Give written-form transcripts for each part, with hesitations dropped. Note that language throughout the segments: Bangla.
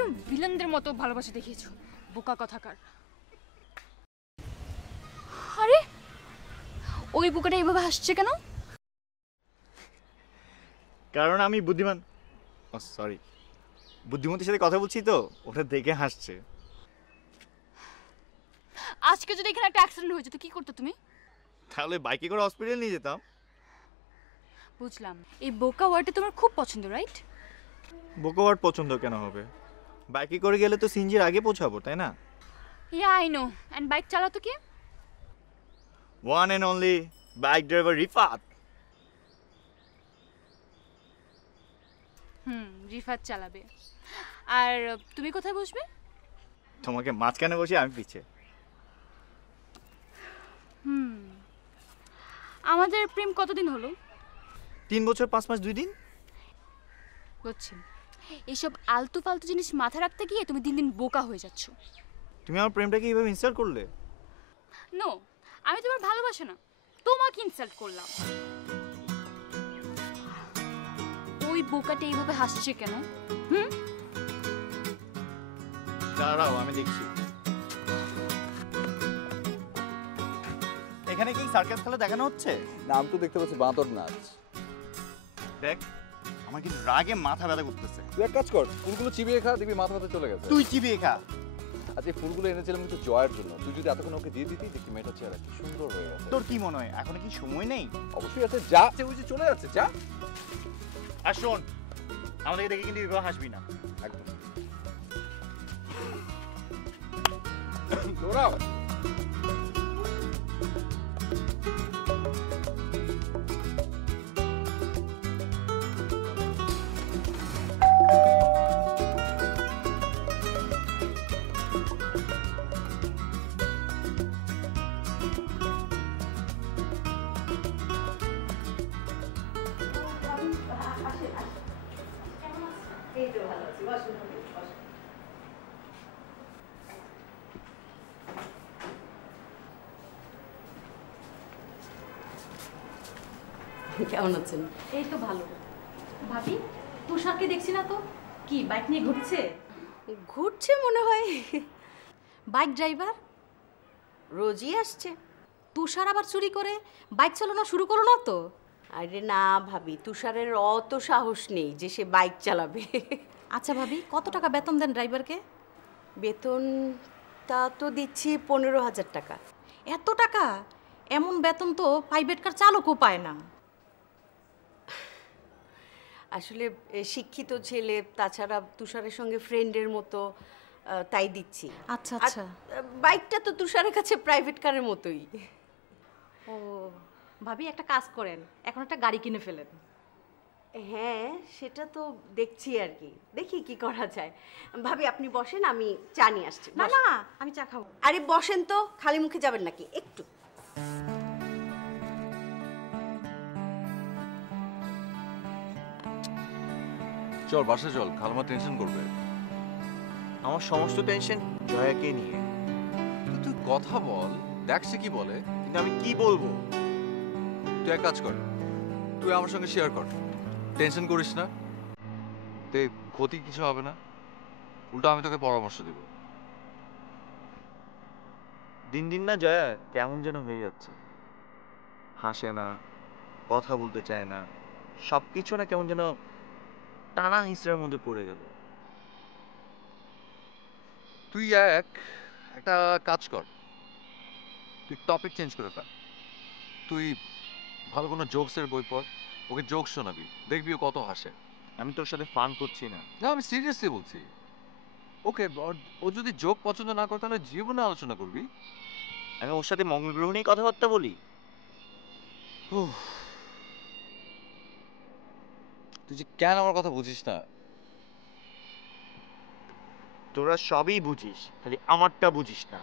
একদম ভিলেনদের মতো ভালোবাসা দেখিয়েছো, বোকা কথাকার। আরে ওই বোকাটা এইভাবে হাসছে কেন? কারণ আমি বুদ্ধিমান, সরি বুদ্ধিমতীর সাথে কথা বলছি তো, ওটা দেখে হাসছে। আজকে যদি এখানে একটা অ্যাক্সিডেন্ট হয়ে যেত কি করতে তুমি? তাহলে বাইকে করে হসপিটাল নিয়ে যেতাম। বুঝলাম, এই বোকা ওয়ার্ডটা তোমার খুব পছন্দ, রাইট? বোকা ওয়ার্ড পছন্দ কেন হবে? বাইকে করে গেলে তো সিনজির আগে পৌঁছাবো, তাই না? Yeah I know. And bike চালাতো কি? One and only bike driver Rifat. Rifat চালাবে। আর তুমি কোথায় বসবে? তোমাকে মাঝখানে বসে আমি পিছে। আমাদের প্রেম কতদিন হলো? 3 বছর 5 মাস 2 দিন। বুঝছি। এইসব আলতু ফালতু জিনিস মাথায় রাখতে গিয়ে তুমি দিন দিন বোকা হয়ে যাচ্ছ। তুমি আমার প্রেমটাকে এইভাবে ইনসাল্ট করলে। নো, আমি তোমার ভালোবাসা না, তোমাকে ইনসাল্ট করলাম। ওই বোকাটা এইভাবে হাসছে কেন? দাঁড়াও আমি দেখছি। এখানে কি সার্কাস খেলা দেখানো হচ্ছে? নাম তো দেখতে পাচ্ছি বাঁদর নাচ। দেখ আমার কিন্তু রাগে মাথা ব্যথা করতেছে। তুই এক কাজ কর, ফুলগুলো চিবিয়ে খা, দেখবি মাথা ব্যথা চলে গেছে। তুই চিবিয়ে খা। আচ্ছা, ফুলগুলো এনেছিলাম কিন্তু জয়ের জন্য। তুই যদি এতক্ষণ ওকে দিয়ে দিতি, দেখি মেয়েটার চেহারা কি সুন্দর হয়ে গেছে। তোর কি মনে হয় এখন কি সময় নেই? অবশ্যই আছে, যা ওই যে চলে যাচ্ছে, যা। আর শোন, আমাদেরকে দেখে কিন্তু বিবাহ হাসবি না একদম। দৌড়াও। কেমন আছেন? এই তো ভালো। ভাবি, তুষারকে দেখছি না তো, কি বাইক নিয়ে ঘুরছে? ঘুরছে মনে হয়। বাইক ড্রাইভার রোজই আসছে। তুষার আবার চুরি করে বাইক চালানো শুরু করলো না তো? আরে না ভাবি, তুষারের অত সাহস নেই যে সে বাইক চালাবে। আচ্ছা ভাবি, কত টাকা বেতন দেন ড্রাইভারকে? বেতন তা তো দিচ্ছি 15,000 টাকা। এত টাকা? এমন বেতন তো প্রাইভেট কার চালকও পায় না। আসলে শিক্ষিত ছেলে, তাছাড়া তুষারের সঙ্গে ফ্রেন্ডের মতো, তাই দিচ্ছি। আচ্ছা আচ্ছা। বাইকটা তো তুষারের কাছে প্রাইভেট কারের মতোই। ও ভাবি, একটা কাজ করেন, এখন একটা গাড়ি কিনে ফেলেন। হ্যাঁ, সেটা তো দেখছি আর কি, দেখি কি করা যায়। ভাবি আপনি বসেন, আমি চা নিয়ে আসছি। না না, আমি চা খাবো। আরে বসেন তো, খালি মুখে যাবেন নাকি? একটু। চল বাসায় চল, খালামা টেনশন করবে। আমার সমস্ত টেনশন জয়াকে নিয়ে। তুই কথা বল, দেখ সে কি বলে। কিন্তু আমি কি বলবো? তুই এক কাজ কর, তুই আমার সঙ্গে শেয়ার কর, টেনশন করিস না, তে ক্ষতি কিছু হবে না, উল্টো আমি তোকে পরামর্শ দিব। দিন দিন না জয়া কেমন যেন হয়ে যাচ্ছে, হাসে না, কথা বলতে চায় না, সবকিছু না কেমন যেন টানা হিঁচড়ার মধ্যে পড়ে গেল। তুই একটা কাজ কর, তুই টপিক চেঞ্জ করে ফেল। তুই ভালো কোনো জোকসের বই পড়, ওকে জোক শোনাবি, দেখবি ও কত হাসে। আমি তোর সাথে ফান করছি না। না, আমি সিরিয়াসলি বলছি। ওকে, ও যদি জোক পছন্দ না করে তাহলে জীবনে আলোচনা করবি। আমি ওর সাথে মঙ্গল গ্রহ নিয়ে কথাবার্তা বলি। তুই যে কেন আমার কথা বুঝিস না? তোরা সবই বুঝিস, খালি আমারটা বুঝিস না।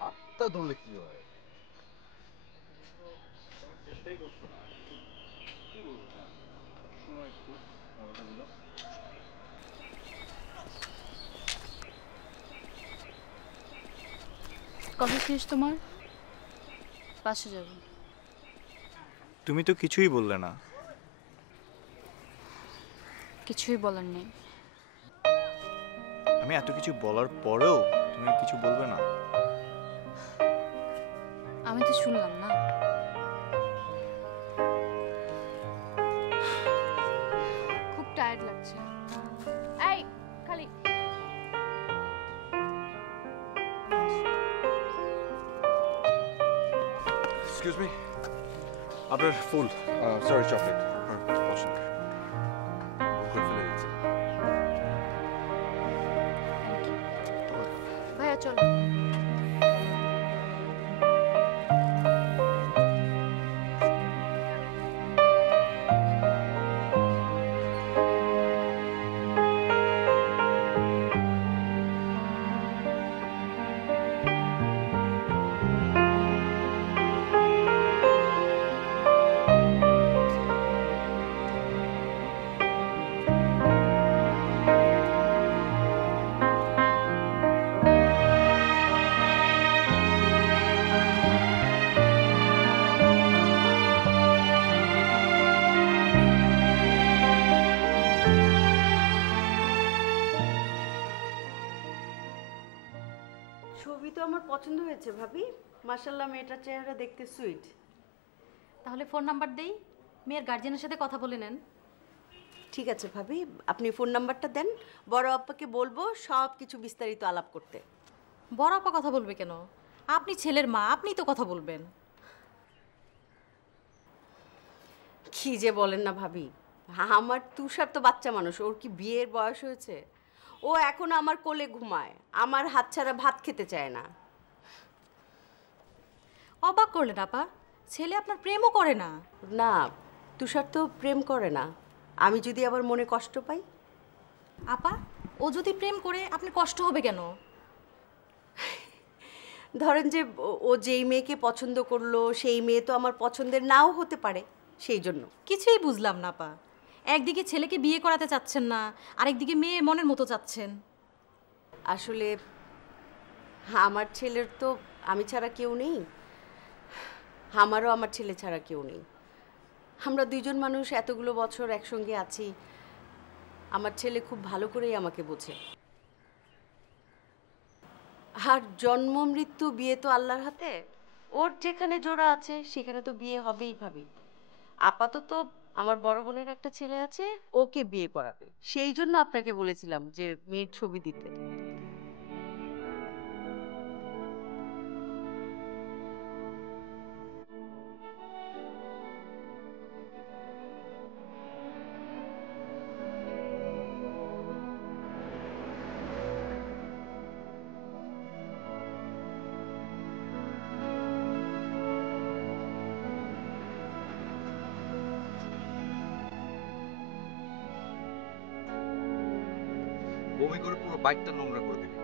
হাতটা ধরলে কি হয়? চেষ্টাই করছি। কফি শেষ তোমার? বাসে যাব। তুমি তো কিছুই বললে না। কিছুই বলার নেই। আমি এত কিছু বলার পরেও তুমি কিছু বলবে না? আমি তো শুনলাম না। খুব টায়ার্ড লাগছে। এই খালি এক্সকিউজ মি, আপনার ফুল, সরি চকলেট, আপনার পছন্দ। ভুল করে ফেলে দিয়েছি। ভাইয়া চলো। ছবি তো আমার পছন্দ হয়েছে ভাবি। মাশাআল্লাহ, মেয়েটার চেহারা দেখতে সুইট। তাহলে ফোন নাম্বার দেই, মেয়ের গার্জিয়ানের সাথে কথা বলে নেন। ঠিক আছে ভাবি, আপনি ফোন নাম্বারটা দেন, বড় আপ্পাকে বলবো সব কিছু বিস্তারিত আলাপ করতে। বড় আপা কথা বলবে কেন? আপনি ছেলের মা, আপনিই তো কথা বলবেন। কি যে বলেন না ভাবি, আমার তুষার তো বাচ্চা মানুষ, ওর কি বিয়ের বয়স হয়েছে? ও এখন আমার কোলে ঘুমায়, আমার হাত ছাড়া ভাত খেতে চায় না। অবাক করলেন আপা, ছেলে আপনার প্রেমও করে না। না, তুষার তো প্রেম করে না। আমি যদি আবার মনে কষ্ট পাই? আপা, ও যদি প্রেম করে আপনি কষ্ট হবে কেন? ধরেন যে ও যেই মেয়েকে পছন্দ করলো সেই মেয়ে তো আমার পছন্দের নাও হতে পারে, সেই জন্য। কিছুই বুঝলাম না আপা, একদিকে ছেলেকে বিয়ে করাতে চাচ্ছেন না, আরেকদিকে মেয়ে মনের মতো চাচ্ছেন। আসলে আমার ছেলের তো আমি ছাড়া কেউ নেই, আমারও আমার ছেলে ছাড়া কেউ নেই। আমরা দুইজন মানুষ এতগুলো বছর একসঙ্গে আছি, আমার ছেলে খুব ভালো করেই আমাকে বোঝে। আর জন্ম মৃত্যু বিয়ে তো আল্লাহর হাতে, ওর যেখানে জোড়া আছে সেখানে তো বিয়ে হবেই ভাবি। আপাতত আমার বড় বোনের একটা ছেলে আছে, ওকে বিয়ে করাবে, সেই জন্য আপনাকে বলেছিলাম যে মেয়ের ছবি দিতে। বমি করে পুরো বাইকটা নোংরা করে দিবি।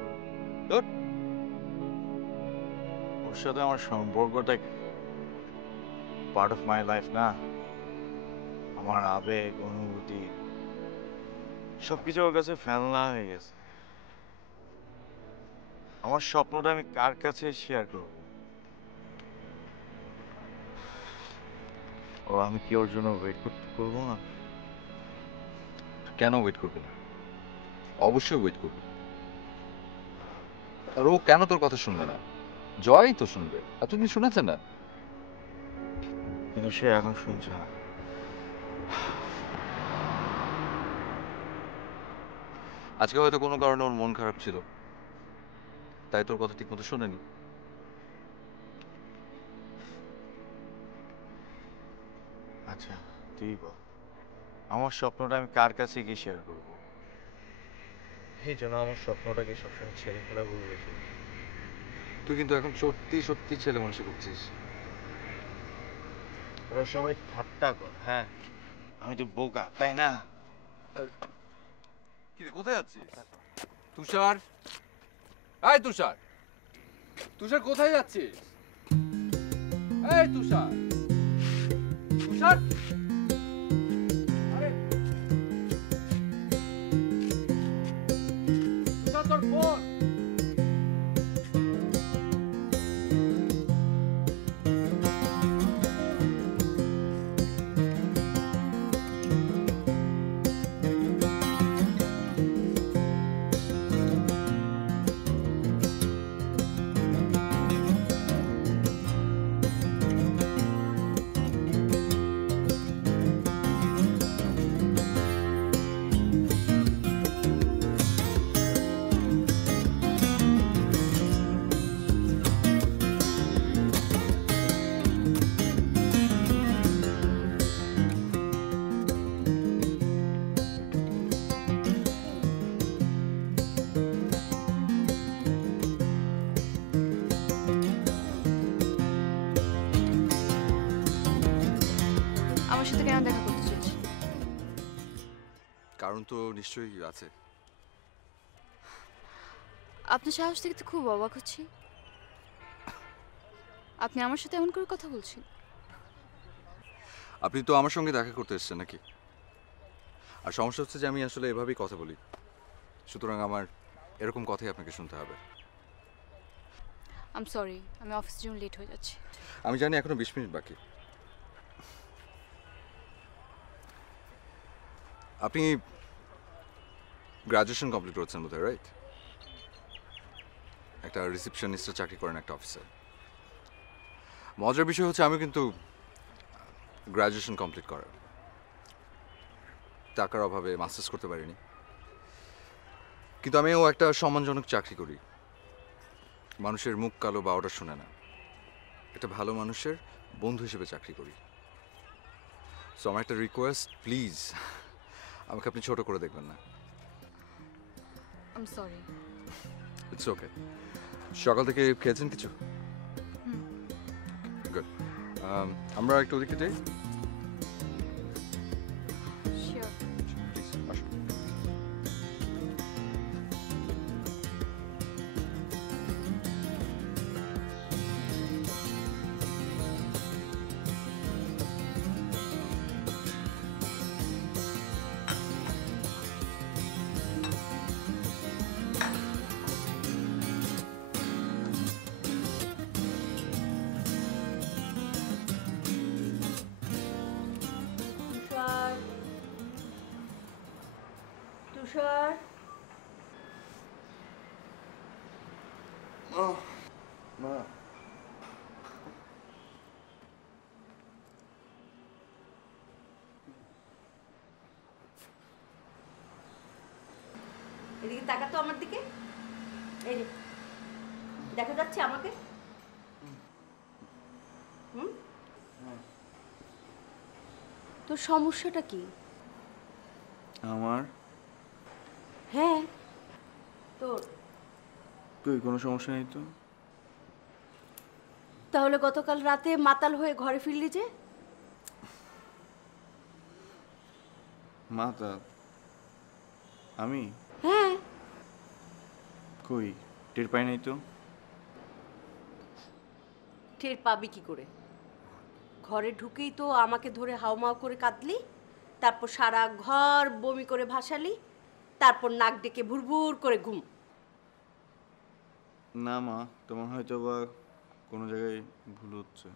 ওর সাথে আমার সম্পর্কটা পার্ট অফ মাই লাইফ না। আমার আবেগ, অনুভূতি সবকিছু ওর কাছে ফেলনা হয়ে গেছে। আমার স্বপ্নটা আমি কার কাছে শেয়ার করব? ও, আমি কি ওর জন্য ওয়েট করতে করবো না? কেন ওয়েট করবে না? অবশ্যই ওয়েট করবে। আর ও কেন তোর কথা শুনবে না? জয় তো শুনবে, এতদিন শুনেছে না। কিন্তু সে এখন শুনছে না। আজকে হয়তো কোনো কারণে ওর মন খারাপ ছিল, তাই তোর কথা ঠিক মতো শোনেনি। আচ্ছা, তুই বল, আমার স্বপ্নটা আমি কার কাছে গিয়ে শেয়ার করব? এই জন্য আমার স্বপ্নটাকে সবসময় ছেড়ে ফেলা ভুল হয়েছে। তুই কিন্তু এখন সত্যি সত্যি ছেলে মানুষই করছিস। ওরা সবাই ঠাট্টা কর, হ্যাঁ, আমি তো বোকা, তাই না? কি রে, কোথায় যাচ্ছিস? তুষার, এই তুষার, তুষার কোথায় যাচ্ছিস? এই তুষার, তুষার তুষার আরে তুষার তোর ফোন আমার সাথে কেন দেখা করতে চাইছ? কারণ তো নিশ্চয়ই আছে। আপনার সাহস থেকে তো খুব অবাক হচ্ছি। আপনি আমার সাথে এমন করে কথা বলছেন? আপনি তো আমার সঙ্গে দেখা করতে এসেছেন নাকি? আর সমস্যা হচ্ছে যে আমি আসলে এভাবেই কথা বলি, সুতরাং আমার এরকম কথাই আপনাকে শুনতে হবে। আই এম সরি, আমি অফিসের জন্য লেট হয়ে যাচ্ছি। আমি জানি এখনো 20 মিনিট বাকি। আপনি গ্রাজুয়েশন কমপ্লিট করেছেন বোধহয়, রাইট? একটা রিসেপশনিস্টের চাকরি করেন একটা অফিসে। মজার বিষয় হচ্ছে আমি কিন্তু গ্রাজুয়েশন কমপ্লিট করার টাকার অভাবে মাস্টার্স করতে পারিনি, কিন্তু আমিও একটা সম্মানজনক চাকরি করি। মানুষের মুখ কালো বা অর্ডার শুনে না, একটা ভালো মানুষের বন্ধু হিসেবে চাকরি করি। সো আমার একটা রিকোয়েস্ট, প্লিজ আমাকে আপনি ছোট করে দেখবেন না। I am sorry. It's okay. সকাল থেকে খেয়েছেন কিছু? গুড। আমরা একটু ওদিকে যাই। শিওর। প্লিজ আসুন। তুষার, তুষার, মা, এদিকে তাকা তো আমার দিকে। এই যে দেখা যাচ্ছে আমাকে? হুম? তোর সমস্যাটা কি? আমার হ্যাঁ, তোর। তুই কোনো সমস্যা নেই তো? তাহলে গতকাল রাতে মাতাল হয়ে ঘরে ফিরলি যে? মা, তা আমি হ্যাঁ। কই টের পাই নাই তো। টের পাবি কি করে? ঘরে ঢুকেই তো আমাকে ধরে হাউমাউ করে কাঁদলি, তারপর সারা ঘর বমি করে ভাসালি, তারপর নাক ডেকে ভুরভুর করে ঘুম। না মা, তোমার হয়তো বা কোনো জায়গায় ভুল হচ্ছে।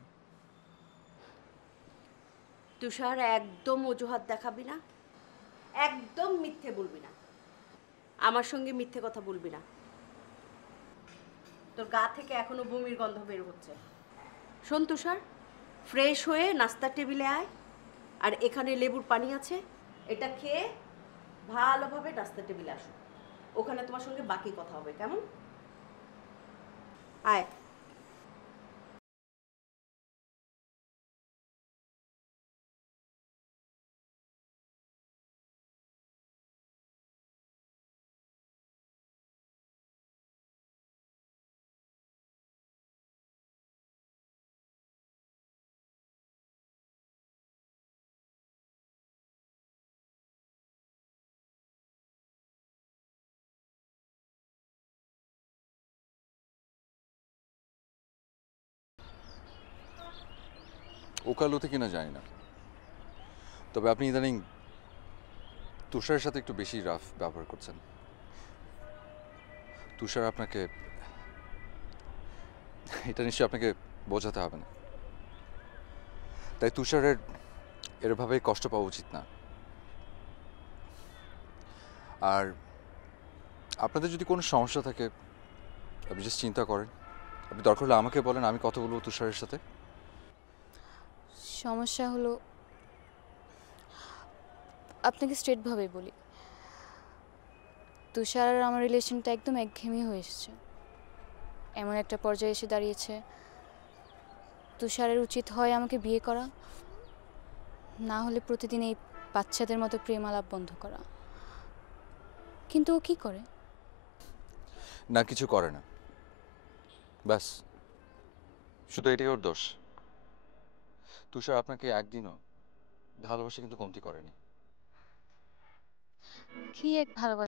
তুষার, একদম অজুহাত দেখাবি না, একদম মিথ্যে বলবি না, আমার সঙ্গে মিথ্যে কথা বলবি না। তোর গা থেকে এখনো বমির গন্ধ বের হচ্ছে। শোন তুষার, ফ্রেশ হয়ে নাস্তার টেবিলে আয়, আর এখানে লেবুর পানি আছে, এটা খেয়ে ভালোভাবে নাস্তার টেবিলে আসো। ওখানে তোমার সঙ্গে বাকি কথা হবে, কেমন? আয়। ওকালতি কিনা জানি না, তবে আপনি ইদানিং তুষারের সাথে একটু বেশি রাফ ব্যবহার করছেন। তুষার আপনাকে, এটা নিশ্চয়ই আপনাকে বোঝাতে হবে না, তাই তুষারের এরভাবে কষ্ট পাওয়া উচিত না। আর আপনাদের যদি কোনো সমস্যা থাকে আপনি জাস্ট চিন্তা করেন, আপনি দরকার হলে আমাকে বলেন, আমি কথা বলবো তুষারের সাথে। সমস্যা হলো, আপনাকে স্ট্রেটভাবে বলি, তুষার আর আমার রিলেশনটা একদম একঘেয়েমি হয়ে এসেছে। এমন একটা পর্যায়ে এসে দাঁড়িয়েছে, তুষারের উচিত হয় আমাকে বিয়ে করা, না হলে প্রতিদিন এই বাচ্চাদের মতো প্রেম আলাপ বন্ধ করা। কিন্তু ও কি করে? না, কিছু করে না, ব্যাস শুধু এটাই ওর দোষ। তুষার আপনাকে একদিনও ভালোবাসা কিন্তু কমতি করেনি। কি এক ভালোবাসা!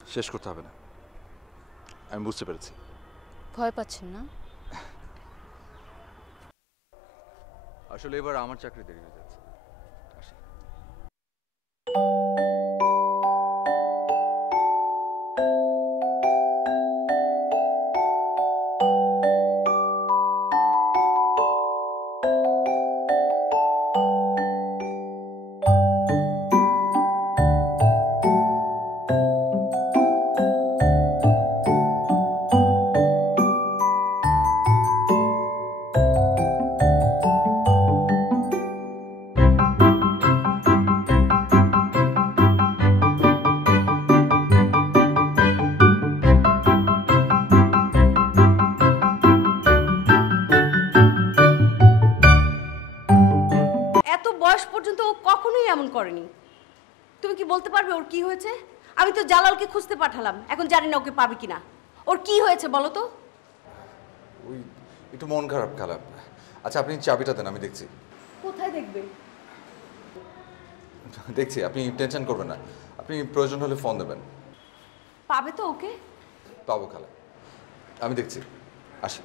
শেষ করতে হবে না, আমি বুঝতে পেরেছি। ভয় পাচ্ছেন না? আসলে এবার আমার চাকরি দেরি হয়ে যাচ্ছে। আসি। এত বয়স পর্যন্ত ও কখনোই এমন করেনি। তুমি কি বলতে পারবে ওর কি হয়েছে? আমি তো জালালকে খুঁজতে পাঠালাম, এখন জানি না ওকে পাবে কিনা। ওর কি হয়েছে বলো তো? ওই একটু মন খারাপ খারাপ। আচ্ছা আপনি চাবিটা দেন, আমি দেখছি। কোথায় দেখবে? দেখছি, আপনি টেনশন করবেন না, আপনি প্রয়োজন হলে ফোন দেবেন। পাবে তো ওকে? পাবো খালা, আমি দেখছি, আসি।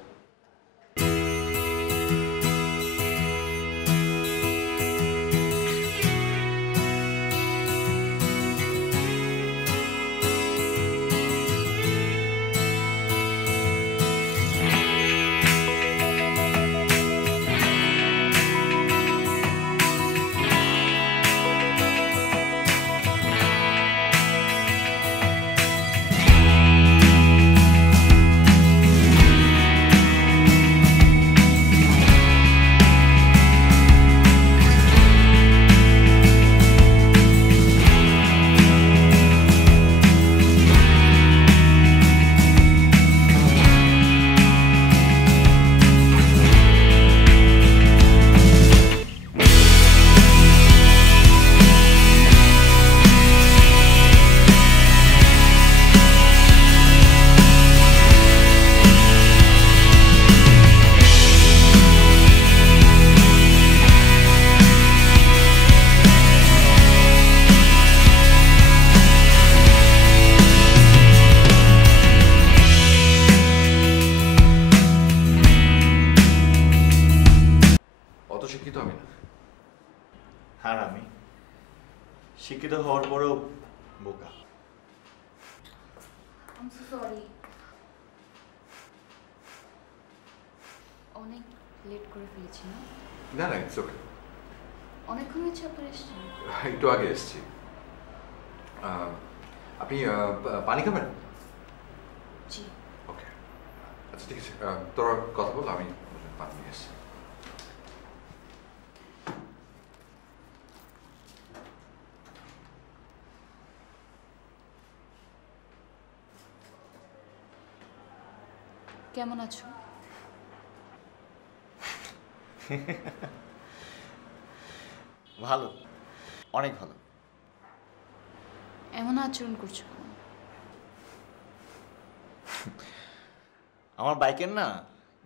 শিক্ষিত আমি না। আর আমি শিক্ষিত হওয়ার পরেও বোকা। লেট করে ফেলেছি না? না না, ইটস ওকে। অনেকক্ষণ হয়েছে আপনার এসেছেন? একটু আগে এসেছি। আপনি পানি খাবেন? জি। ওকে, আচ্ছা ঠিক আছে, তোরা কথা বল, আমি পানি নিয়ে এসেছি। কেমন আছো? ভালো, অনেক ভালো। এমন আচরণ করছো কেন? আমার বাইকের না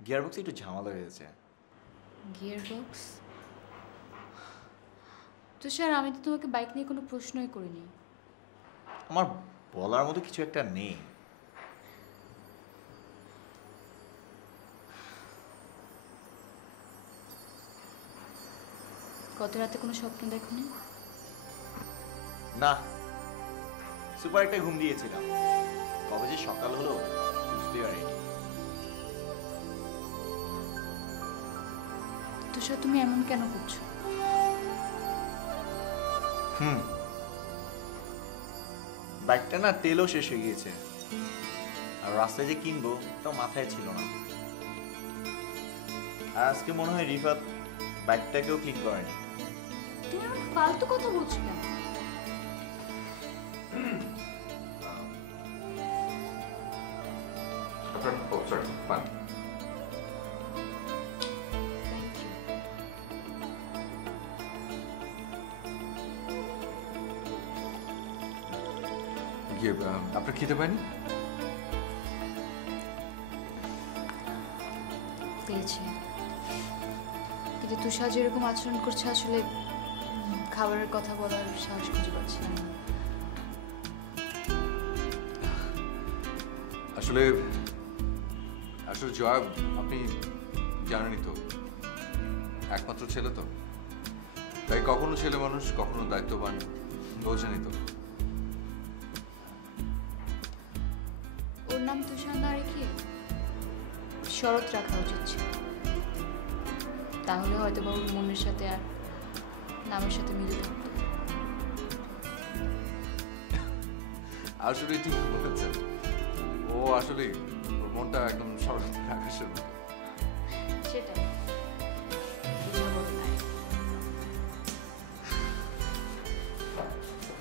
গিয়ার বক্সে একটু ঝামেলা হয়েছে। Gear box? তুষার, আমি তো তোমাকে বাইক নিয়ে কোনো প্রশ্নই করিনি। আমার বলার মতো কিছু একটা নেই। গত রাতে কোনো স্বপ্ন দেখোনি? না, সুপার একটা ঘুম দিয়েছিলাম, কবে যে সকাল হলো বুঝতে পারিনি। তুষার, তুমি এমন কেন করছো? বাইকটা না তেলও শেষ হয়ে গিয়েছে, আর রাস্তায় যে কিনবো তা মাথায় ছিল না। আর আজকে মনে হয় রিফাত বাইকটাকেও ক্লিন করেনি। তুমি আমার ফালতু কথা বলছো কেন? আপনার সরি, পানি। ইয়ে, আপনার খেতে পায়নি? পেয়েছি, কিন্তু তুষার যেরকম আচরণ করছে আসলে খাবারের কথা বলার সাহস খুঁজে পাচ্ছিলাম না। আসলে আসলে জয়, আপনি জানেনই তো, একমাত্র ছেলে তো, তাই কখনো ছেলে মানুষ কখনো দায়িত্ববান, বোঝেনি তো। ওর নাম তুষার না রেখে শরৎ রাখা উচিত ছিল, তাহলে হয়তো বা ওর মনের সাথে আর নামের সাথে মিলে থাকতো। আসলে ঠিক বলেছেন, ও আসলে ওর মনটা একদম সরল আকাশের মতো। সেটাই তুষার বড় নায়ক।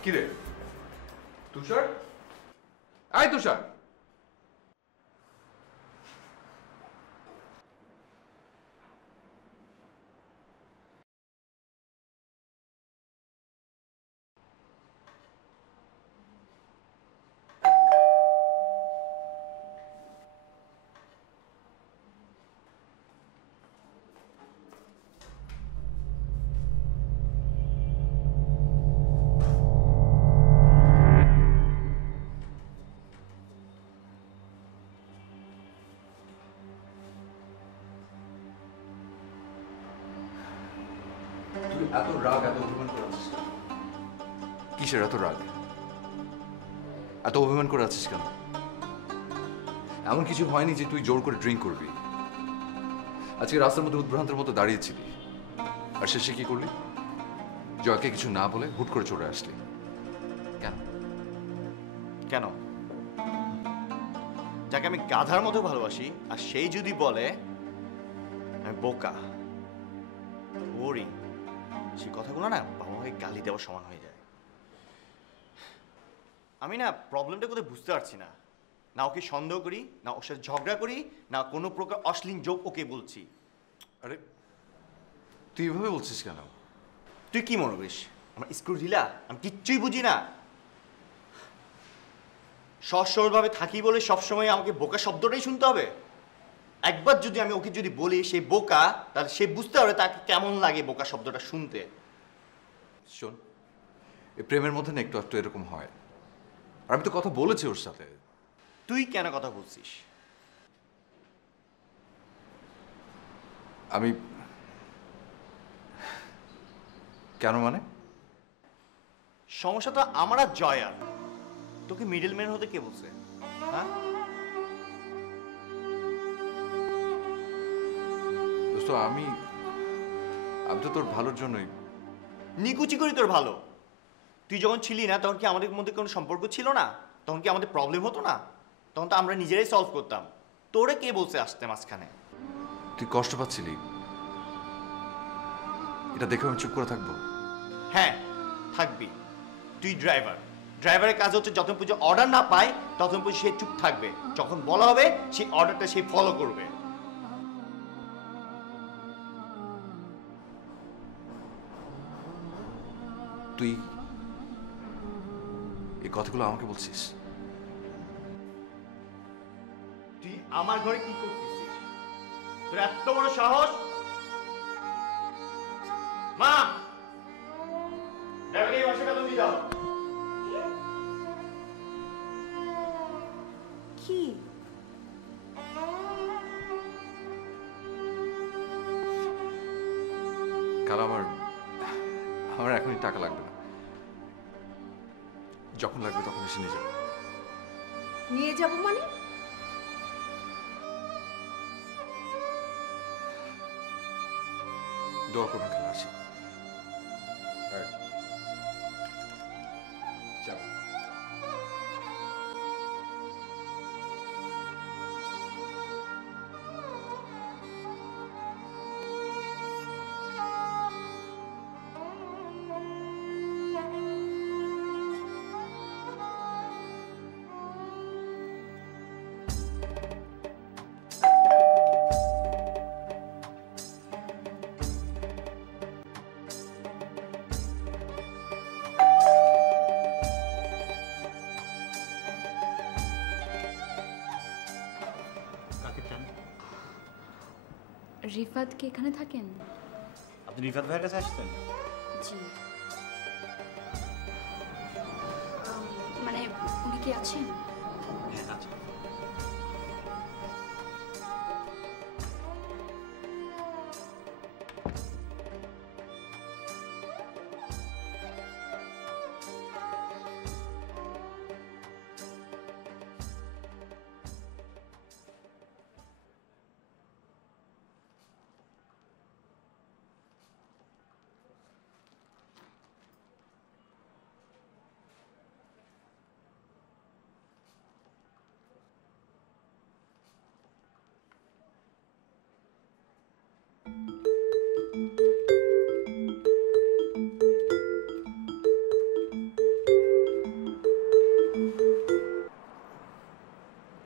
কি রে তুষার, আয় তুষার। তুই এত রাগ, এত অভিমান করে আছিস কেন? কিসের এত রাগ, এত অভিমান করে আছিস কেন? এমন কিছু হয়নি যে তুই জোর করে ড্রিঙ্ক করবি। আজকে রাস্তার মধ্যে উদ্ভ্রান্তের মতো দাঁড়িয়েছিলি, আর শেষে কি করলি? জয়কে কিছু না বলে হুট করে চলে আসলি কেন? কেন? যাকে আমি গাধার মতো ভালোবাসি আর সেই যদি বলে আমি বোকা, বোরিং, সেই কথাগুলো না বাবা মাকে গালি দেওয়ার সমান হয়ে যায়। আমি না প্রবলেমটা কোথায় বুঝতে পারছি না। না ওকে সন্দেহ করি, না ওর সাথে ঝগড়া করি, না কোনো প্রকার অশ্লীল যোগ ওকে বলছি। আরে তুই এভাবে বলছিস কেন? তুই কি মনে করিস আমার স্ক্রু ঢিলা? আমি কিচ্ছুই বুঝি না। সহজ সরলভাবে থাকি বলে সবসময় আমাকে বোকা শব্দটাই শুনতে হবে? একবার যদি আমি ওকে যদি বলি সে বোকা, তাহলে সে বুঝতে পারবে তাকে কেমন লাগে বোকা শব্দটা শুনতে। শোন, এই প্রেমের মধ্যে না একটু একটু এরকম হয়, আর আমি তো কথা বলেছি ওর সাথে। তুই কেন কথা বলছিস? আমি কেন মানে? সমস্যা তো আমার আর জয়ার। তোকে মিডল ম্যান হতে কে বলছে? হ্যাঁ, দোস্ত দোস্ত আমি আমি তো তোর ভালোর জন্যই। নিকুচি করি তোর ভালো। তুই যখন ছিলি না তখন কি আমাদের মধ্যে কোনো সম্পর্ক ছিল না? তখন কি আমাদের প্রবলেম হতো না? তখন তো আমরা নিজেরাই সলভ করতাম। তোরে কে বলছে আসতে মাঝখানে? তুই কষ্ট পাচ্ছিলি, এটা দেখে আমি চুপ করে থাকবো? হ্যাঁ থাকবি। তুই ড্রাইভার, ড্রাইভারের কাজ হচ্ছে যতক্ষণ পর্যন্ত অর্ডার না পায় ততক্ষণ পর্যন্ত সে চুপ থাকবে। যখন বলা হবে সেই অর্ডারটা সে ফলো করবে। তুই এই কথাগুলো আমাকে বলছিস? তুই আমার ঘরে কি করতেছিস? তোর এত বড় সাহস! মা, ড্রাইভারকে এই মাসে বেতন দিয়ে দাও। কি কাল আমার আমার এখনই টাকা লাগবে না, যখন লাগবে তখন এসে নিয়ে যাবো। নিয়ে যাব মানে? দোয়া করবেন কাল আসি। যাও। কাকে চান? রিফাত কি এখানে থাকেন? আপনি রিফাত ভাইয়ের কাছে আসছেন? জি। মানে উনি কি আছেন? হ্যাঁ আচ্ছা।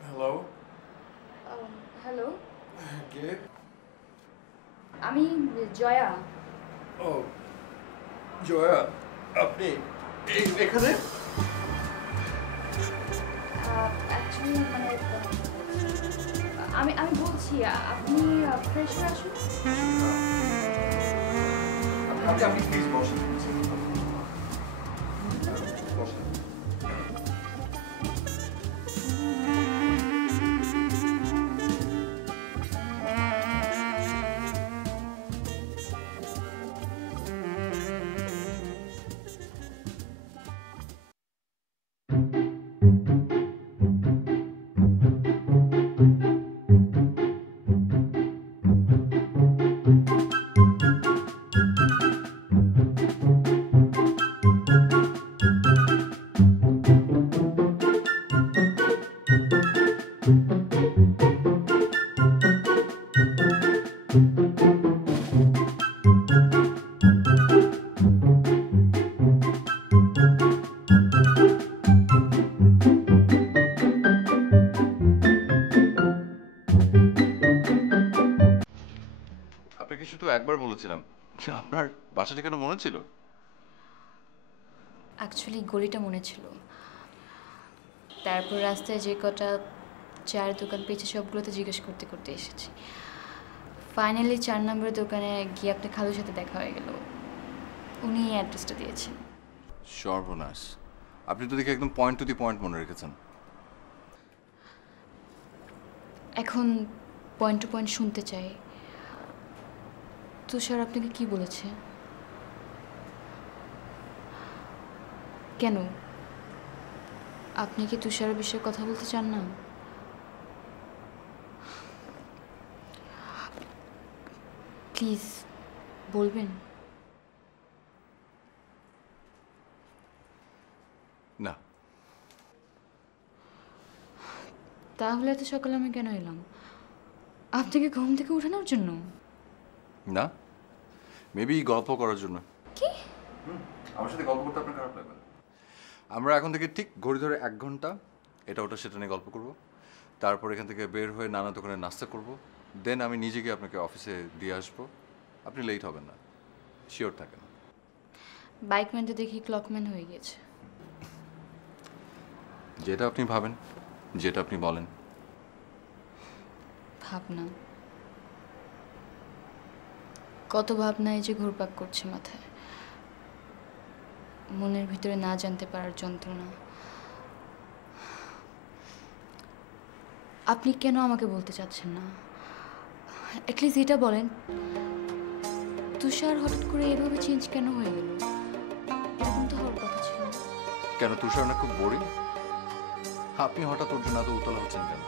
হ্যালো, হ্যালো, কে? আমি জয়া। ও জয়া, আপনি এখানে? অ্যাকচুয়ালি মানে আমি আমি বলছি আপনি ফ্রেশ হয়ে আসুন। আপনি প্লিজ বসেন। বসেন। আপনাকে শুধু একবার বলেছিলাম, আপনার বাসা ঠিকানা মনে ছিল? অ্যাকচুয়ালি গলিটা মনে ছিল, তারপর রাস্তায় যে কটা চায়ের দোকান পেয়েছে সবগুলোতে জিজ্ঞেস করতে করতে এসেছি। ফাইনালি 4 নম্বরের দোকানে গিয়ে আপনার খালুর সাথে দেখা হয়ে গেল, উনি অ্যাড্রেসটা দিয়েছেন। সর্বনাশ, আপনি তো দেখি একদম পয়েন্ট টু দি পয়েন্ট মনে রেখেছেন। এখন পয়েন্ট টু পয়েন্ট শুনতে চাই। তুষার আপনাকে কি বলেছে? কেন, আপনি কি তুষারের বিষয়ে কথা বলতে চান না? প্লিজ বলবেন? না। তাহলে এত সকালে আমি কেন এলাম? আপনাকে ঘুম থেকে উঠানোর জন্য? না, মেবি গল্প করার জন্য। কি? আমার সাথে গল্প করতে আপনার খারাপ লাগবে না? আমরা এখন থেকে ঠিক ঘড়ি ধরে 1 ঘন্টা এটা ওটা সেটা নিয়ে গল্প করব, তারপর এখান থেকে বের হয়ে নানা দোকানে নাস্তা করব, দেন আমি নিজে গিয়ে আপনাকে অফিসে দিয়ে আসবো। আপনি লেট হবেন না, শিওর থাকেন। বাইকম্যান তো দেখি ক্লকম্যান হয়ে গেছে। যেটা আপনি ভাবেন, যেটা আপনি বলেন। ভাবনা, কত ভাবনা এই যে ঘুরপাক করছে মাথায়, মনের ভিতরে না জানতে পারার যন্ত্রণা। আপনি কেন আমাকে বলতে চাচ্ছেন না? অ্যাটলিস্ট এটা বলেন, তুষার হঠাৎ করে এভাবে চেঞ্জ কেন হয়ে গেল? এরকম তো হওয়ার কথা ছিল না। কেন তুষার না খুব বোরিং? আপনি হঠাৎ ওর জন্য এত উতলা হচ্ছেন কেন?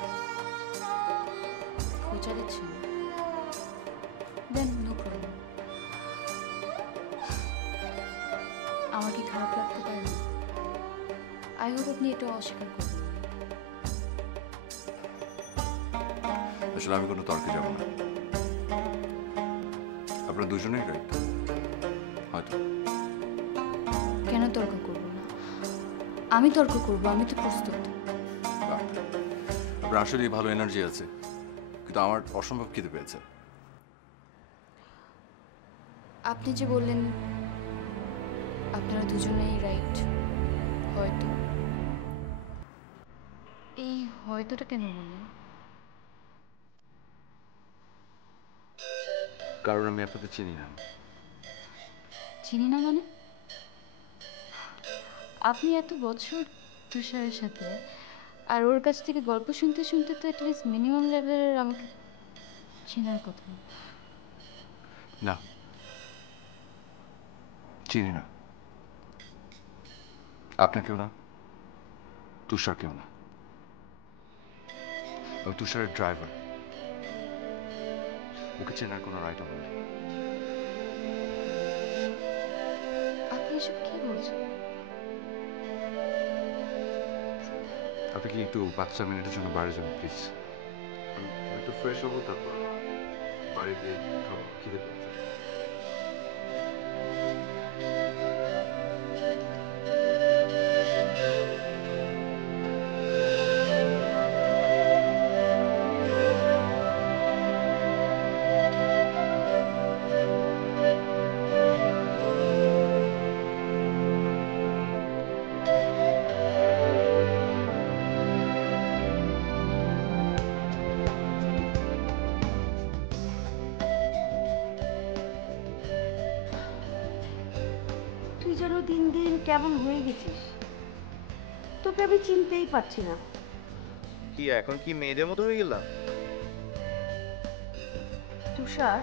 খোঁচা দিচ্ছেন? দেন নো প্রবলেম। আমার কি খারাপ লাগতে পারে না? আই হোপ আপনি এটা অস্বীকার করবেন। আসলে আমি কোনো তর্কে যাব না, আপনারা দুজনেই রাইট। হয়তো। কেন তর্ক করব না? আমি তর্ক করব, আমি তো প্রস্তুত। আপনার আসলে ভালো এনার্জি আছে, কিন্তু আমার অসম্ভব খিদে পেয়েছে। আপনি যে বললেন আপনারা দুজনেই রাইট, হয়তো। এই হয়তোটা কেন বললেন? কারণ আমি আপনাকে চিনি না। চিনি না মানে? আপনি এত বছর তুষারের সাথে, আর ওর কাছ থেকে গল্প শুনতে শুনতে তো অ্যাটলিস্ট মিনিমাম লেভেলের আমাকে চেনার কথা। না, চিনি না। আপনাকেও না, তুষারকেও না। আমি তুষারের ড্রাইভার, ওকে চেনার কোনো রাইট আমার নেই। আপনি এসব কি বলছেন? আপনি কি একটু 5 মিনিটের জন্য বাইরে যান প্লিজ? একটু ফ্রেশ হবো, তারপর বাড়ি গিয়ে খাবো, খিদে পেয়েছে। তুই যেন দিন দিন কেমন হয়ে গেছিস, তোকে আমি চিনতেই পারছি না। কি এখন কি মেয়েদের মতো হয়ে গেলাম? তুষার,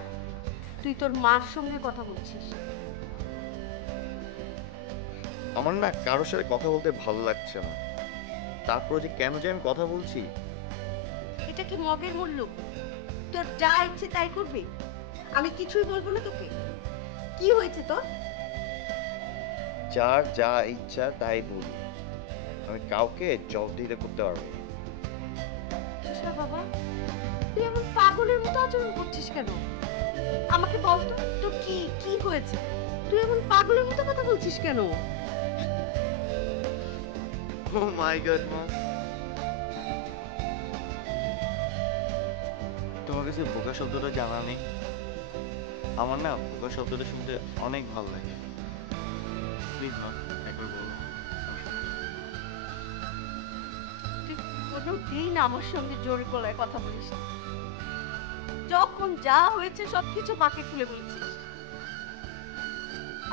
তুই তোর মার সঙ্গে কথা বলছিস। আমার না কারোর সাথে কথা বলতে ভালো লাগছে না, তারপরে যে কেন যে আমি কথা বলছি। এটা কি মগের মূল্য? তোর যা ইচ্ছে তাই করবি, আমি কিছুই বলবো না তোকে? কি হয়েছে তোর? যার যা ইচ্ছা তাই বলি, আমি কাউকে জবাবদিহিতা করতে পারবো না। তুষার বাবা, তুই এমন পাগলের মতো আচরণ করছিস কেন? আমাকে বল তো, তোর কি কি হয়েছে? তুই এমন পাগলের মতো কথা বলছিস কেন? ও মাই গড মা, তোমার কাছে বোকা শব্দটা জানা নেই? আমার না বোকা শব্দটা শুনতে অনেক ভালো লাগে। প্লিজ মা, একবার বলো। তুই কোনোদিন আমার সঙ্গে জোর গলায় কথা বলিস না। যখন যা হয়েছে সবকিছু মাকে খুলে বলেছিস।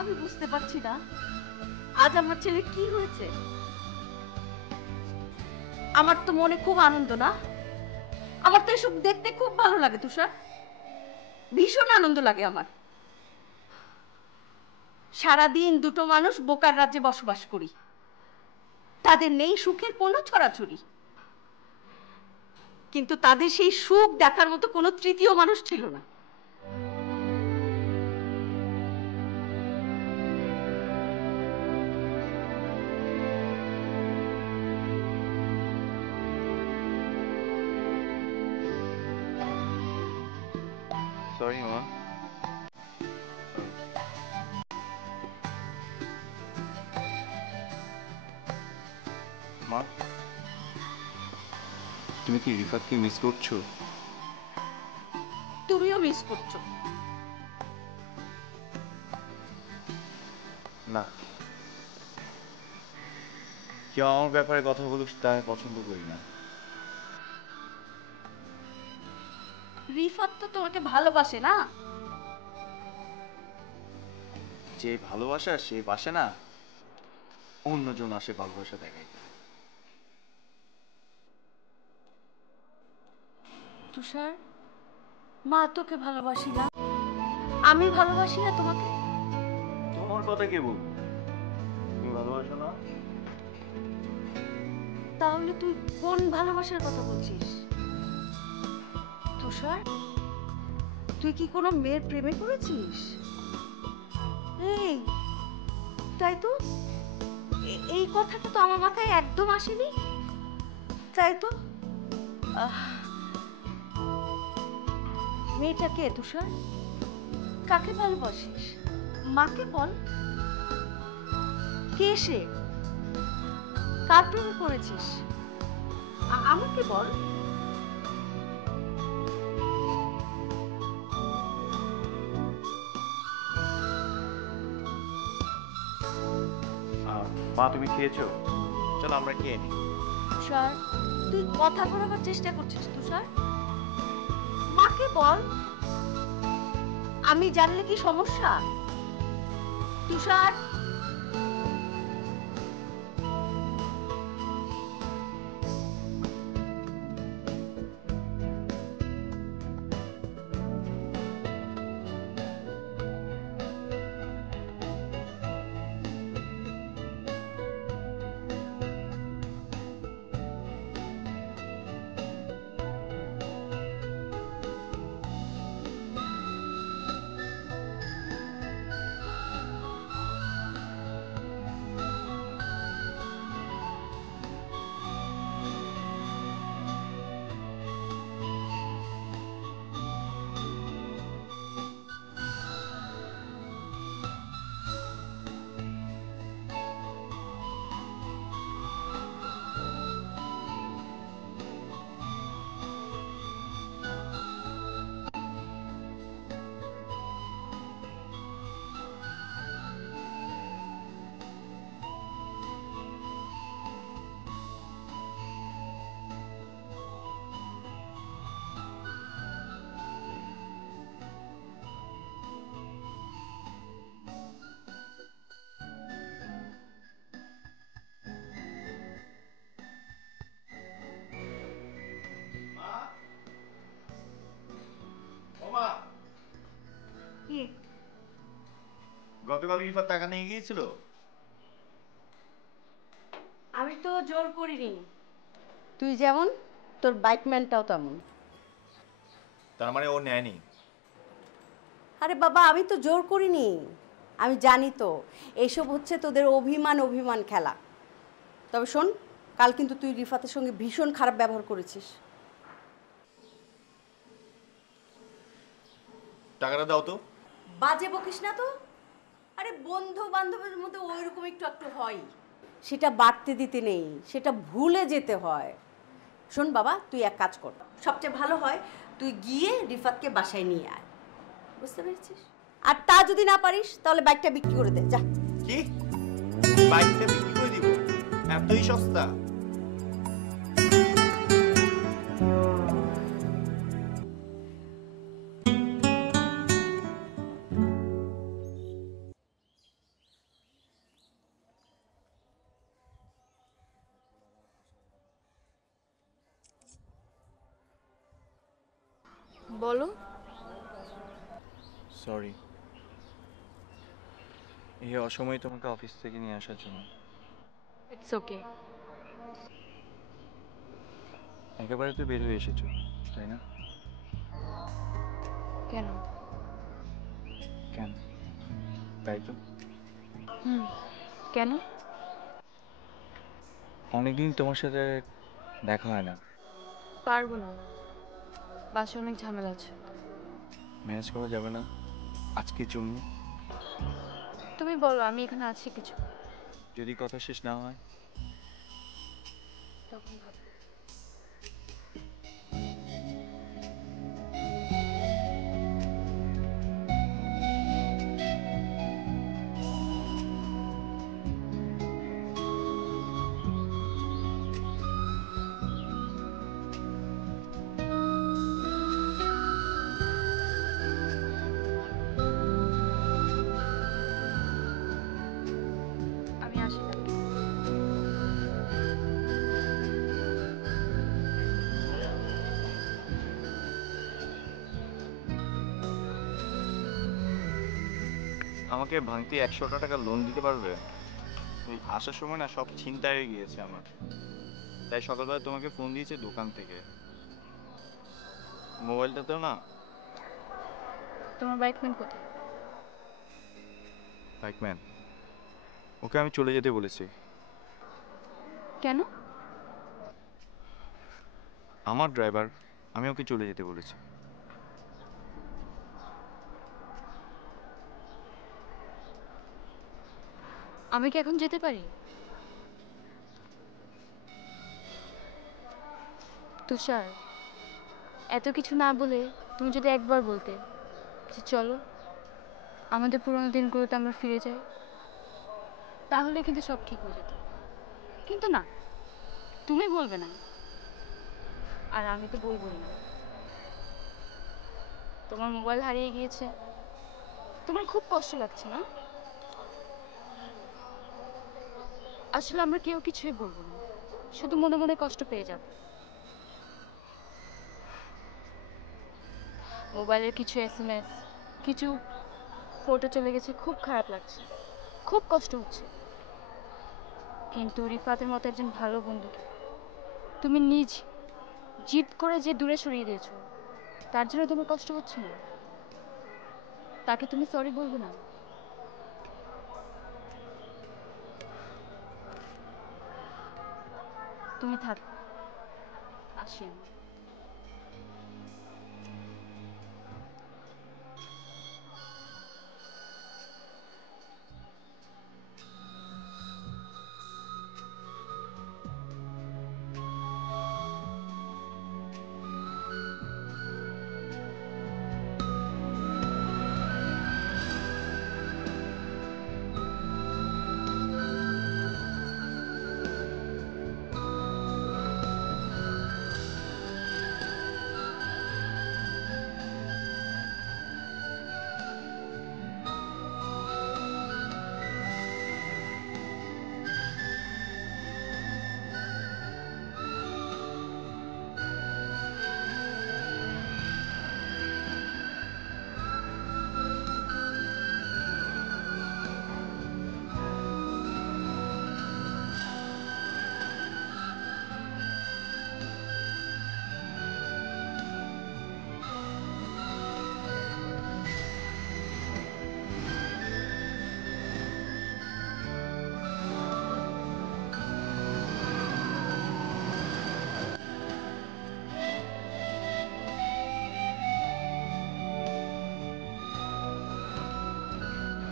আমি বুঝতে পারছি না আজ আমার ছেলে কি হয়েছে। আমার তো মনে খুব আনন্দ না, আমার তো এসব দেখতে খুব ভালো লাগে তুষার, ভীষণ আনন্দ লাগে আমার। সারাদিন দুটো মানুষ বোকার রাজ্যে বসবাস করি, তাদের নেই সুখের কোনো ছড়াছড়ি, কিন্তু তাদের সেই সুখ দেখার মতো কোনো তৃতীয় মানুষ ছিল না। সরি মা। মা, তুমি কি রিফাতকে মিস করছো? তুমিও মিস করছো। না, কেউ আমার ব্যাপারে কথা বলুক তা আমি পছন্দ করি না। রিফাত তো তোমাকে ভালোবাসে না? যে ভালোবাসা সে বাসে না, অন্যজন আসে ভালোবাসা দেখাইতে। তুষার, মা তোকে ভালোবাসি না, আমি ভালোবাসি না তোমাকে। তোমার কথা কে বলবো? তুমি ভালোবাসো না? তাহলে তুই কোন ভালোবাসার কথা বলছিস? তুষার, তুই কি কোনো মেয়ের প্রেমে পড়েছিস? এই, তাই তো, এই কথাটা তো আমার মাথায় একদম আসেনি। তাই তো, আহ, মেয়েটা কে তুষার? কাকে ভালোবাসিস? মাকে বল। কে সে? কার প্রেমে পড়েছিস? আমাকে বল। মা, তুমি খেয়েছো? চলো আমরা খেয়ে নিই। তুষার, তুই কথা বলাবার চেষ্টা করছিস তুষার? মাকে বল। আমি জানলে কি সমস্যা? তুষার, কি? গতকাল রিফাত টাকা নিয়ে গিয়েছিল? আমি তো জোর করিনি। তুই যেমন, তোর বাইকম্যানটাও তেমন। তার মানে ও নেয়নি? আরে বাবা, আমি তো জোর করিনি। আমি জানি তো এসব হচ্ছে তোদের অভিমান অভিমান খেলা। তবে শোন, কাল কিন্তু তুই রিফাতের সঙ্গে ভীষণ খারাপ ব্যবহার করেছিস। টাকাটা দাও তো। বাজে বকিস না তো। আরে বন্ধু বান্ধবের মধ্যে ওইরকম একটু একটু হয়, সেটা বাড়তে দিতে নেই, সেটা ভুলে যেতে হয়। শোন বাবা, তুই এক কাজ কর, সবচেয়ে ভালো হয় তুই গিয়ে রিফাতকে বাসায় নিয়ে আয়। বুঝতে পেরেছিস? আর তা যদি না পারিস তাহলে বাইকটা বিক্রি করে দে, যা। কি? বাইকটা বিক্রি করে দিব? এতই সস্তা? বলো। সরি, এই অসময়ে তোমাকে অফিস থেকে নিয়ে আসার জন্য। It's okay. একেবারে তো বের হয়ে এসেছো, তাই না? কেন? কেন? তাই তো। হুম, কেন? অনেকদিন তোমার সাথে দেখা হয় না। পারবো না, বাসায় অনেক ঝামেলা আছে। ম্যানেজ করা যাবে না আজকের জন্য? তুমি বলো, আমি এখানে আছি কিছু। যদি কথা শেষ না হয়? তখন ভাবো। আমি আসি তাহলে। আমাকে ভাঙতি 100টা টাকা লোন দিতে পারবে? ওই আসার সময় না সব ছিনতাই হয়ে গিয়েছে আমার, তাই সকালবেলা তোমাকে ফোন দিয়েছে দোকান থেকে। মোবাইলটাতেও না। তোমার বাইকম্যান কোথায়? বাইকম্যান? ওকে আমি চলে যেতে বলেছি। কেন? আমার ড্রাইভার, আমি ওকে চলে যেতে বলেছি। আমি কি এখন যেতে পারি? তুষার, এত কিছু না বলে তুমি যদি একবার বলতে যে চলো আমাদের পুরোনো দিনগুলোতে আমরা ফিরে যাই, তাহলে কিন্তু সব ঠিক হয়ে যেত। কিন্তু না, তুমি বলবে না, আর আমি তো বলবোই না। তোমার মোবাইল হারিয়ে গিয়েছে, তোমার খুব কষ্ট লাগছে না? আসলে আমরা কেউ কিছুই বলবো না, শুধু মনে মনে কষ্ট পেয়ে যাব। মোবাইলের কিছু SMS, কিছু ফটো চলে গেছে, খুব খারাপ লাগছে, খুব কষ্ট হচ্ছে। কিন্তু রিফাতের মতো একজন ভালো বন্ধুকে তুমি নিজ জিদ করে যে দূরে সরিয়ে দিয়েছো, তার জন্য তোমার কষ্ট হচ্ছে না? তাকে তুমি সরি বলবে না? তুমি থাক, আসি আমি।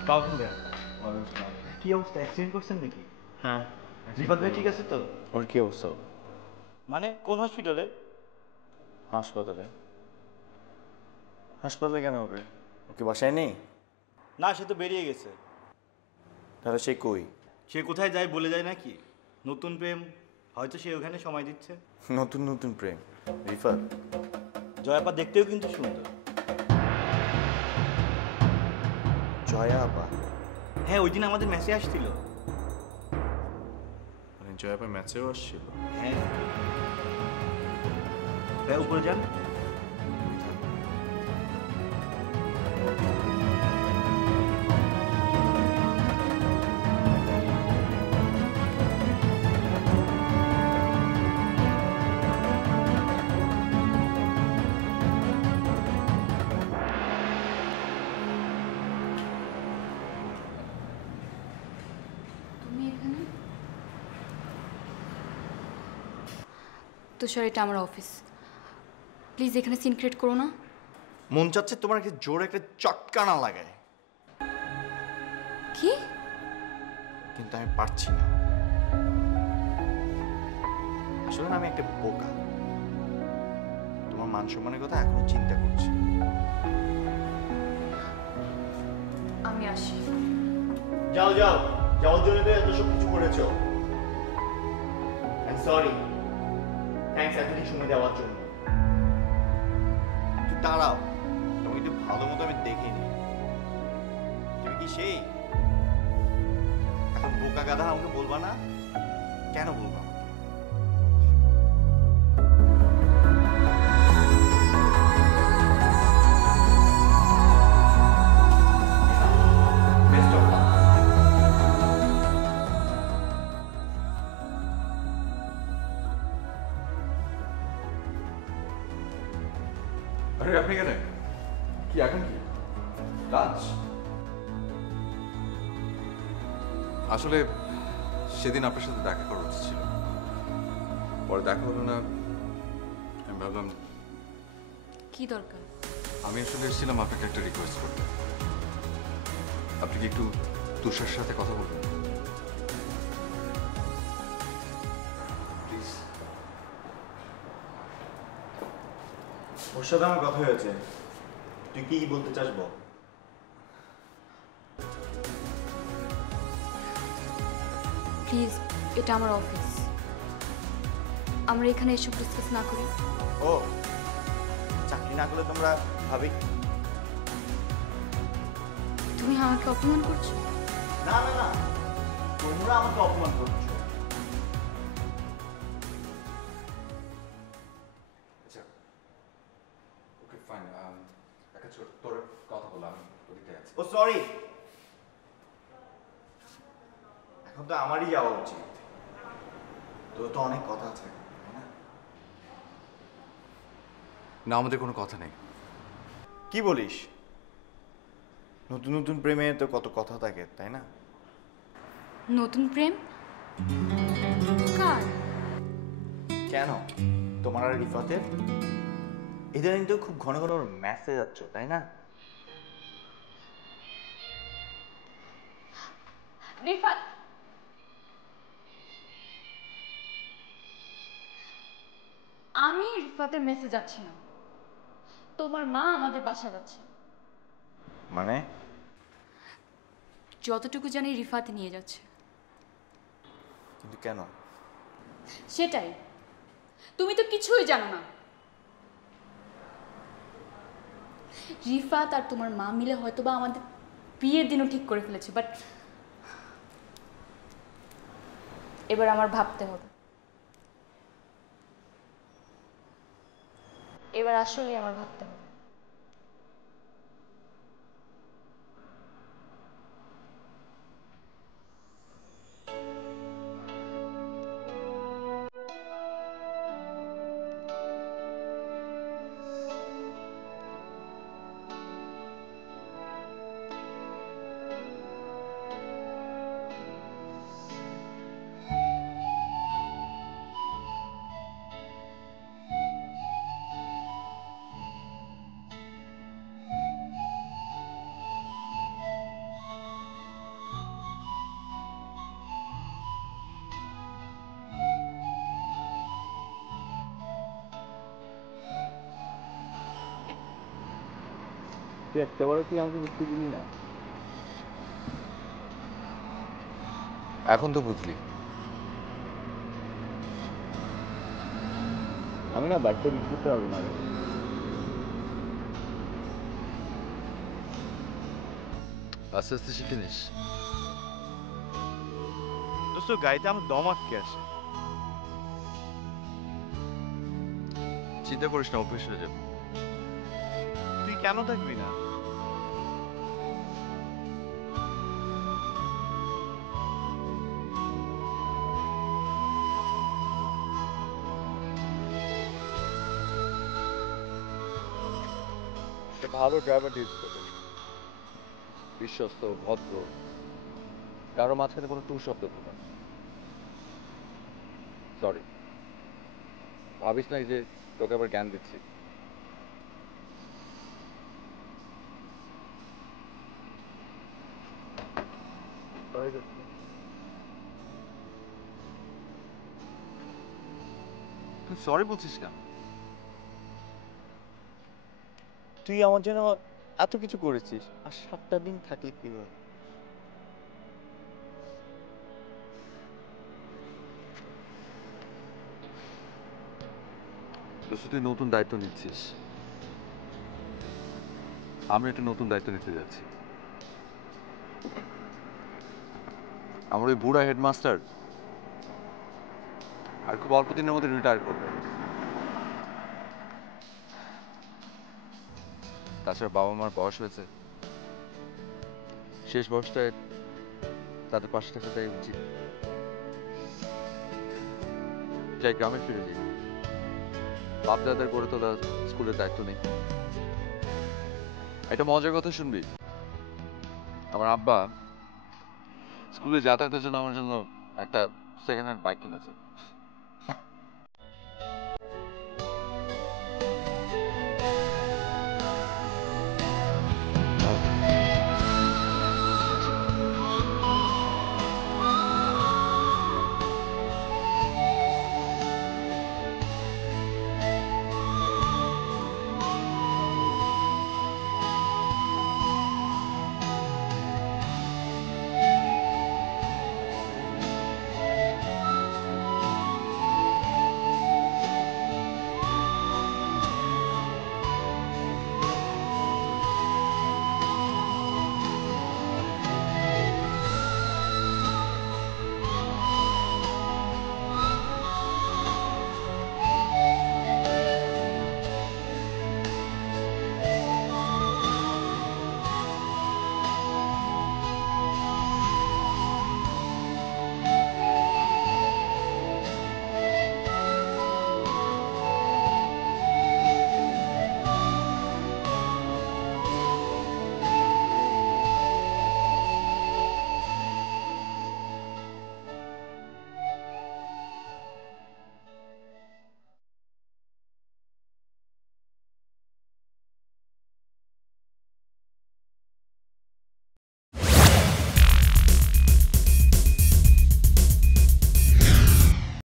কাউকে কি অবস্থা, অ্যাক্সিডেন্ট করছেন নাকি? হ্যাঁ। রিফাত ভাই ঠিক আছে তো? ওর কি অবস্থা? মানে কোন হসপিটালে? হাসপাতালে। হাসপাতালে কেন হবে? ওকে বাসায় নেই? না, সে তো বেরিয়ে গেছে। তাহলে সে কই? সে কোথায় যায় বলে যায় নাকি? নতুন প্রেম, হয়তো সে ওখানে সময় দিচ্ছে। নতুন নতুন প্রেম? রিফাত? জয়াপা দেখতেও কিন্তু সুন্দর। জয়া আপা? হ্যাঁ, ওই দিন আমাদের ম্যাচে আসছিল। মানে জয়া আপা ম্যাচেও আসছিল? হ্যাঁ। ভাই উপরে যান। তুষার, এটা আমার অফিস, প্লিজ এখানে সিন ক্রিয়েট করো না। মন চাচ্ছে তোমার একটা জোরে একটা চটকা না লাগায়, কি? কিন্তু আমি পারছি না। আসলে না, আমি একটা বোকা। তোমার মান সম্মানের কথা এখনো চিন্তা করছি। আমি আসি। যাও যাও, যাওয়ার জন্য তো এত সব কিছু করেছো। আই সরি, থ্যাঙ্কস এতদিন সময় দেওয়ার জন্য। একটু দাঁড়াও, তুমি একটু ভালো মতো আমি দেখিনি। তুমি কি সেই এখন বোকা গাধা আমাকে বলবা না? কেন বলবা? আরে আপনি কেন? কি এখন কি লাঞ্চ? আসলে সেদিন আপনার সাথে দেখা করা উচিত ছিল, পরে দেখা হলো না। আমি ভাবলাম কি দরকার? আমি আসলে এসেছিলাম আপনাকে একটা রিকোয়েস্ট করতে। আপনি কি একটু তুষার সাথে কথা বলবেন প্লিজ? ওর সাথে আমার কথা হয়েছে, তুই কি বলতে চাস বল। প্লিজ, এটা আমার অফিস। আমরা এখানে এসব ডিসকাস না করি। ও, চাকরি না করলে তোমরা ভাবি? তুমি আমাকে অপমান করছো? না না না, তোমরা আমাকে অপমান করছো। আচ্ছা ওকে ফাইন, একটা ছোট তোর কথা বল, আমি ওদিকে আছি। ও সরি, এখন তো আমারই যাওয়া উচিত। তোর তো অনেক কথা আছে, তাই না? না, আমাদের কোনো কথা নেই। কি বলিস? নতুন নতুন প্রেমে তো কত কথা থাকে, তাই না? নতুন প্রেম? কার? কেন, তোমার আর রিফাতের? ইদানিং তো খুব ঘন ঘন মেসেজ যাচ্ছ, তাই না? রিফাত, আমি রিফাতের মেসেজ যাচ্ছি না। তোমার মা আমাদের বাসা যাচ্ছে। মানে? যতটুকু জানি রিফাত নিয়ে যাচ্ছে। কিন্তু কেন? সেটাই, তুমি তো কিছুই জানো না। রিফাত আর তোমার মা মিলে হয়তোবা আমাদের বিয়ের দিনও ঠিক করে ফেলেছে, বাট এবার আমার ভাবতে হবে। এবার আসলে আমার ভাবতে হবে। তুই একটাবারও তুই আমাকে বুঝতে দিলি না। এখন তো বুঝলি। আমি না বাইকটা বিক্রি করতে পারবো না রে। আস্তে আস্তে শিখে নিস। দোস্ত, গাড়িতে আমার দম আটকে আসে। চিন্তা করিস না, অভ্যেস হয়ে যাবে। তুই কেন থাকবি না? একটা ভালো ড্রাইভার ডিউজ করবে, বিশ্বস্ত, ভদ্র, কারো মাঝখানে কোনো টু শব্দ হবে না। সরি, ভাবিস না যে তোকে আবার জ্ঞান দিচ্ছি। হয়ে যাচ্ছে। তুই সরি বলছিস কেন? তুই আমার জন্য এত কিছু করেছিস, আর 7টা দিন থাকলে কি হবে? তুই নতুন দায়িত্ব নিচ্ছিস, আমি একটা নতুন দায়িত্ব নিতে যাচ্ছি। আমার ওই বুড়া হেডমাস্টার আর খুব অল্প দিনের মধ্যে রিটায়ার করবে। তাছাড়া বাবা মার বয়স হয়েছে, শেষ বয়সটায় তাদের পাশে থাকাটাই উচিত। যাই গ্রামে ফিরে যাই, বাপ দাদার গড়ে তোলা স্কুলের দায়িত্ব নেই। একটা মজার কথা শুনবি, আমার আব্বা স্কুলে যাতায়াতের জন্য আমার জন্য একটা সেকেন্ড হ্যান্ড বাইক কিনেছে।